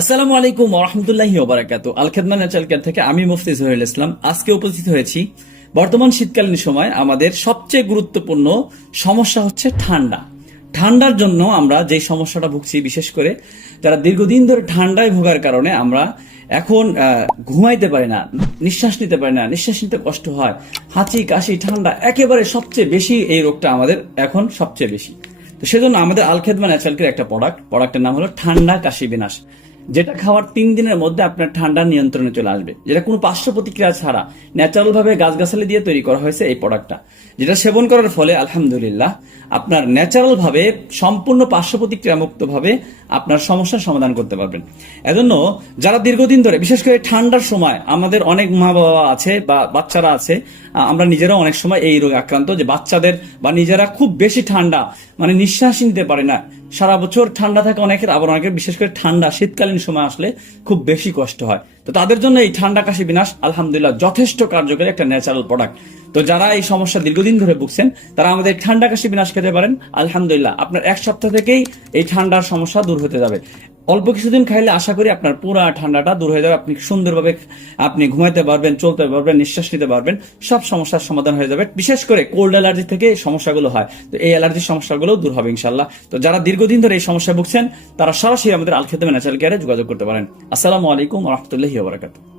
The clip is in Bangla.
আসসালামু আলাইকুম ওয়া রাহমাতুল্লাহি ওয়া বারাকাতুহু। আল খেদমা ন্যাচারাল কেয়ার থেকে আমি মুফতি জহিরুল ইসলাম আজকে উপস্থিত হয়েছি। বর্তমান শীতকালীন সময় আমাদের সবচেয়ে গুরুত্বপূর্ণ সমস্যা হচ্ছে ঠান্ডা। ঠান্ডার জন্য আমরা যে সমস্যাটা ভুগছি, বিশেষ করে যারা দীর্ঘদিন ধরে ঠান্ডায় ভোগার কারণে আমরা এখন ঘুমাইতে পারি না, নিঃশ্বাস নিতে পারি না, নিঃশ্বাস নিতে কষ্ট হয়, হাঁচি কাশি ঠান্ডা একেবারে সবচেয়ে বেশি, এই রোগটা আমাদের এখন সবচেয়ে বেশি। তো সেজন্য আমাদের আল খেদমা ন্যাচারাল কেয়ার একটা প্রোডাক্টের নাম হলো ঠান্ডা কাশি বিনাশ, যেটা খাওয়ার 3 দিনের মধ্যে আপনার ঠান্ডা নিয়ন্ত্রণে চলে আসবে। যেটা কোনো পার্শ্ব প্রতিক্রিয়া ছাড়া ন্যাচারাল ভাবে গাছগাছালি দিয়ে তৈরি করা হয়েছে এই প্রোডাক্টটা, যেটা সেবন করার ফলে আলহামদুলিল্লাহ আপনার ন্যাচারাল ভাবে সম্পূর্ণ পার্শ্ব প্রতিক্রিয়া মুক্ত ভাবে আপনার সমস্যার সমাধান করতে পারবেন। এজন্য যারা দীর্ঘদিন ধরে, বিশেষ করে ঠান্ডার সময়, আমাদের অনেক মা বাবা আছে বা বাচ্চারা আছে, আমরা নিজেরাও অনেক সময় এই রোগে আক্রান্ত, যে বাচ্চাদের বা নিজেরা খুব বেশি ঠান্ডা, মানে নিঃশ্বাস নিতে পারে না, সারা বছর ঠান্ডা থাকে অনেকের, আবার অনেকের বিশেষ করে ঠান্ডা শীতকালীন সময় আসলে খুব বেশি কষ্ট হয়। তো তাদের জন্য এই ঠান্ডা কাশি বিনাশ আলহামদুলিল্লাহ যথেষ্ট কার্যকরী একটা ন্যাচারাল প্রোডাক্ট। তো যারা এই সমস্যা দীর্ঘদিন ধরে ভুগছেন তারা আমাদের ঠান্ডা কাশি বিনাশ খেতে পারেন। আলহামদুলিল্লাহ আপনার 1 সপ্তাহ থেকেই এই ঠান্ডার সমস্যা দূর হতে যাবে। অল্প কিছুদিন খাইলে আশা করি আপনার পুরো ঠান্ডাটা দূর হয়ে যাবে। আপনি সুন্দরভাবে আপনি ঘুমাইতে পারবেন, চলতে পারবেন, নিঃশ্বাস নিতে পারবেন, সব সমস্যার সমাধান হয়ে যাবে। বিশেষ করে কোল্ড অ্যালার্জি থেকে এই সমস্যাগুলো হয়, তো এই অ্যালার্জির সমস্যাগুলো দূর হবে ইনশাল্লাহ। তো যারা দীর্ঘদিন ধরে এই সমস্যা ভুগছেন তারা সরাসরি আমাদের আল খেদমা ন্যাচারাল কেয়ারে যোগাযোগ করতে পারেন। আসসালামু আলাইকুম ওয়া রাহমাতুল্লাহি ওয়া বারাকাতুহু।